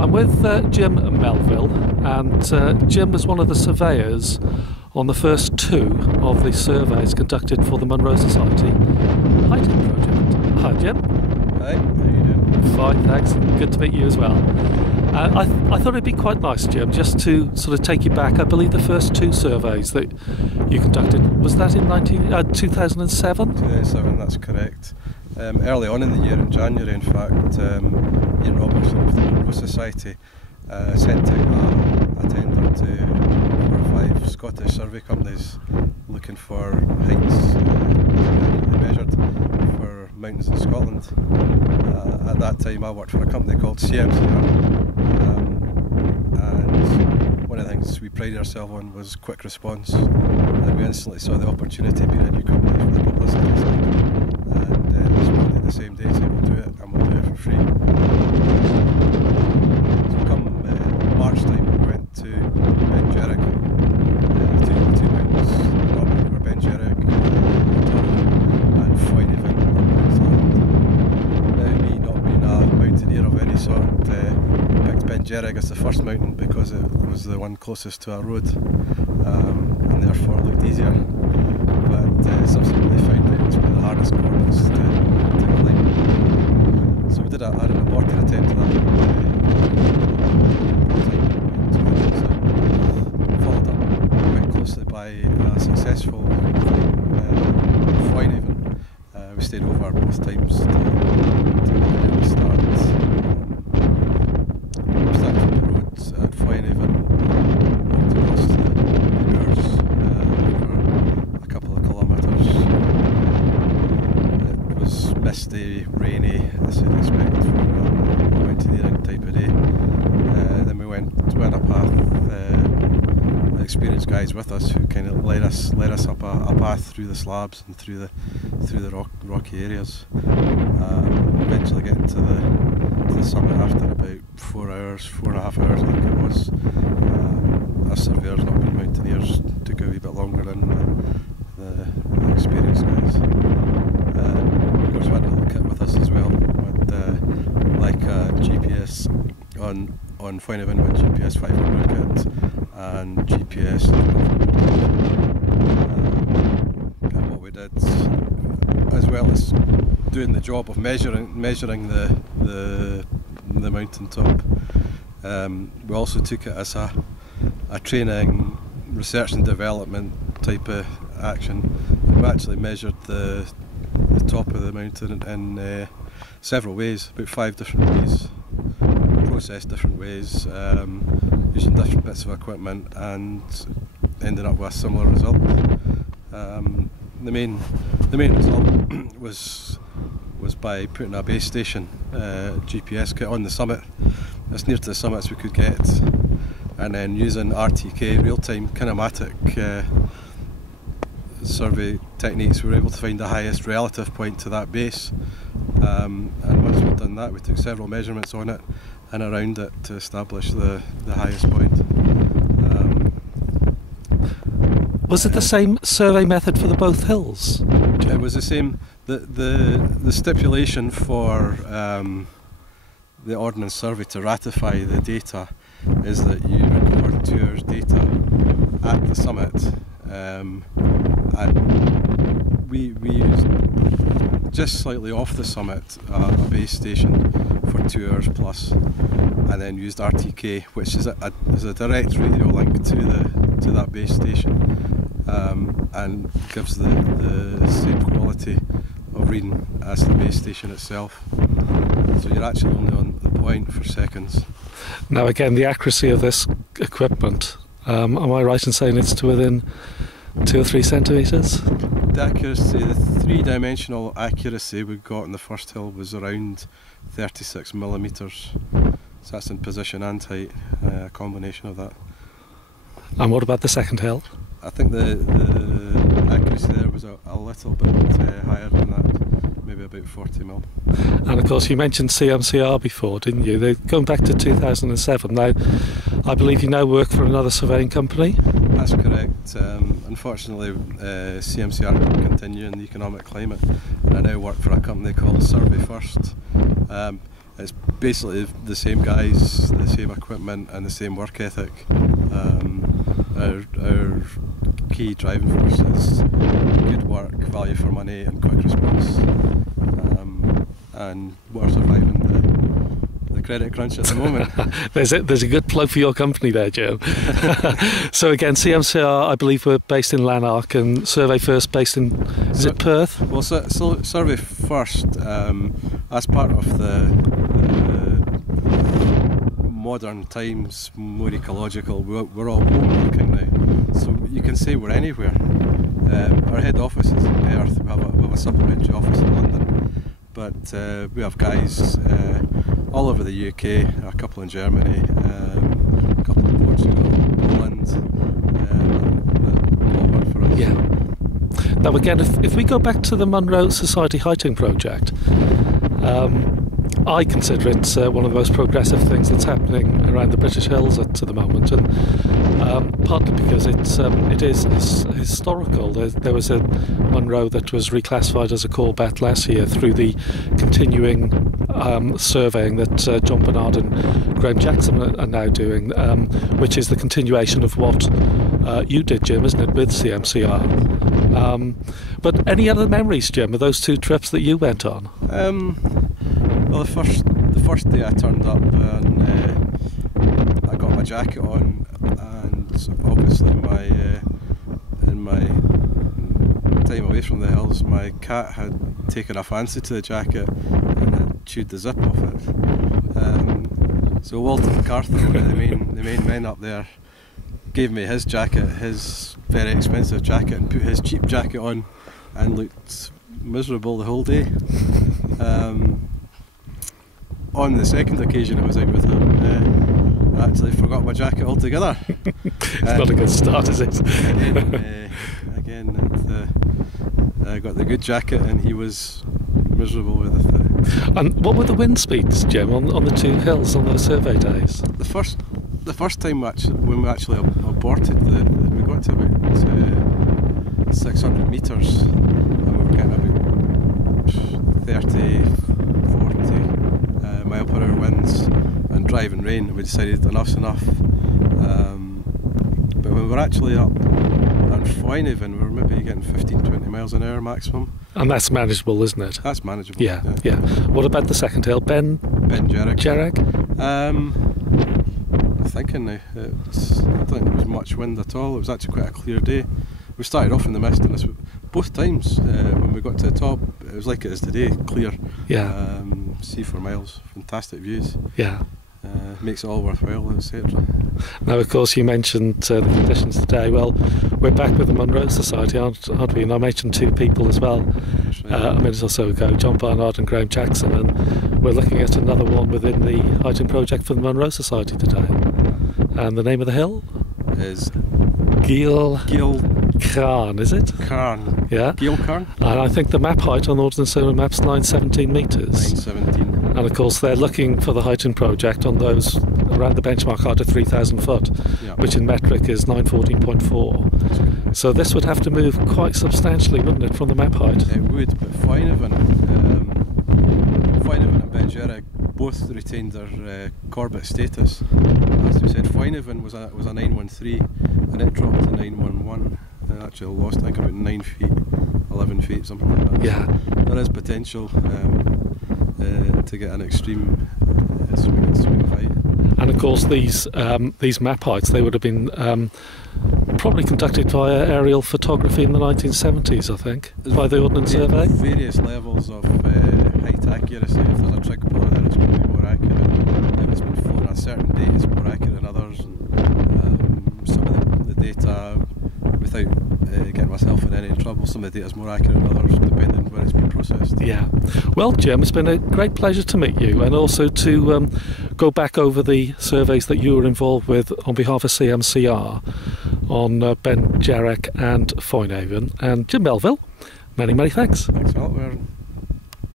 I'm with Jim Melville, and Jim was one of the surveyors on the first two of the surveys conducted for the Munro Society Heighting project. Hi Jim. Hi, how are you doing? Fine, thanks. Good to meet you as well. I thought it'd be quite nice, Jim, just to sort of take you back. I believe the first two surveys that you conducted, was that in 2007? 2007, that's correct. Early on in the year, in January in fact, Ian Robertson of the Munro Society sent out a tender to 4 or 5 Scottish survey companies looking for heights they measured for mountains in Scotland. At that time I worked for a company called CMCR, and one of the things we prided ourselves on was quick response, and we instantly saw the opportunity being a new company for the publicity side, and responded the same day saying we'll do it, and we'll do it for free. So come March time we went to Beinn Dearg, two mountains were Beinn Dearg and Foinaven. Now, me not being a mountaineer of any sort, picked Beinn Dearg as the first mountain because it was the one closest to our road, and therefore looked easier. But subsequently found out it was one of the hardest corners to climb. So we did an aborted attempt at that. Followed up quite closely by a successful Foinaven. We stayed over both times to start. We started from the roads at Foinaven, walked across the moors for a couple of kilometres. It was misty, rainy, as you'd expect for a mountaineering type of day. Then we went a path, experienced guys with us who kind of led us up a path through the slabs and through the rocky areas. Eventually getting to the summit after about 4.5 hours I think it was. Us surveyors, not being mountaineers, took a wee bit longer than the experienced guys. Of course we had a little kit with us as well, with like GPS on Foinaven with GPS 500 kit and GPS 1200. And what we did, as well as doing the job of measuring the mountaintop, we also took it as a training, research and development type of action. We actually measured the top of the mountain in several ways, about 5 different ways, processed different ways, using different bits of equipment, and ended up with a similar result. The main result was by putting a base station GPS kit on the summit, as near to the summit as we could get, and then using RTK, real-time kinematic survey techniques, we were able to find the highest relative point to that base. And once we'd done that, we took several measurements on it and around it to establish the highest point. Was it the same survey method for the both hills? It was the same. The stipulation for the Ordnance Survey to ratify the data is that you record 2 hours data at the summit, and we used just slightly off the summit a base station for 2 hours plus, and then used RTK, which is a direct radio link to that base station, and gives the same quality of reading as the base station itself. So you're actually only on the point for seconds. Now again, the accuracy of this equipment, am I right in saying it's to within 2 or 3 centimetres? The accuracy, the 3-dimensional accuracy we got on the first hill was around 36 millimetres. So that's in position and height, a combination of that. And what about the second hill? I think the accuracy there was a little bit higher than that, maybe about 40 mil. And of course you mentioned CMCR before, didn't you? They're going back to 2007. Now, I believe you now work for another surveying company? That's correct. Unfortunately, CMCR couldn't continue in the economic climate, and I now work for a company called Survey First. it's basically the same guys, the same equipment and the same work ethic. Our key driving force is good work, value for money and quick response, and we're surviving the credit crunch at the moment. There's a good plug for your company there, Jim. So again, CMCR, I believe we're based in Lanark, and Survey First based in, is it Perth? Well, Survey First, as part of the modern times, more ecological, we're all home working now, so you can say we're anywhere. Our head office is in Perth. We have a supplementary office in London, but we have guys all over the UK, a couple in Germany, a couple in Portugal, Poland, that all work for us. Yeah. Now again, if we go back to the Munro Society Heighting project, I consider it one of the most progressive things that's happening around the British Hills at the moment, and partly because it is historical. There was a Munro that was reclassified as a Corbett last year through the continuing surveying that John Bernard and Graham Jackson are now doing, which is the continuation of what you did, Jim, isn't it, with CMCR? But any other memories, Jim, of those two trips that you went on? Well, the first day I turned up and I got my jacket on, and obviously in my time away from the hills, my cat had taken a fancy to the jacket and had chewed the zip off it. So Walter MacArthur, one of the main men up there, gave me his jacket, his very expensive jacket, and put his cheap jacket on, and looked miserable the whole day. On the second occasion I was out with him, I actually forgot my jacket altogether. It's not a good start, is it? I got the good jacket and he was miserable with it. And what were the wind speeds, Jim, on the two hills on those survey days? The first time when we actually aborted, we got to about 600 metres and we were getting about 30, 40 mile per hour winds and driving rain, and we decided enough's enough. But when we were actually up on Foinaven, we were maybe getting 15-20 miles an hour maximum. And that's manageable, isn't it? That's manageable. Yeah. What about the second hill, Beinn Dearg? I'm thinking now, I don't think there was much wind at all. It was actually quite a clear day. We started off in the mist, and both times when we got to the top, it was like it is today, clear. Yeah. Sea for miles, fantastic views. Yeah. Makes it all worthwhile, etc. Now, of course, you mentioned the conditions today. Well, we're back with the Munro Society, aren't we? And I mentioned two people as well a minute or so ago, John Barnard and Graham Jackson, and we're looking at another one within the Heighting project for the Munro Society today. And the name of the hill is Geel Carn, is it? Carn. Yeah. Geel Carn. And I think the map height on Ordnance Survey map's 917 metres. 917. And of course they're looking for the Heighting project on those around the benchmark height of 3,000 foot, which in metric is 914.4. So this would have to move quite substantially, wouldn't it, from the map height? It would, but Foinaven and Beinn Dearg both retained their Corbett status. As we said, Foinaven was a 913 and it dropped to 911. And actually lost, I think, about 9 feet, 11 feet, something like that. Yeah. There is potential to get an extreme swing height. And of course these map heights, they would have been probably conducted via aerial photography in the 1970s, I think, by the Ordnance Survey. Various levels of height accuracy. If there's a trig plotter there, it's going to be more accurate. If it's been flown on a certain date, it's more accurate than others. And some of the data, without getting myself in any trouble, some of the data is more accurate than others, depending on where it's been processed. Yeah. Well, Jim, it's been a great pleasure to meet you, and also to go back over the surveys that you were involved with on behalf of CMCR on Beinn Dearg and Foinaven. And Jim Melville, many, many thanks. Thanks a lot.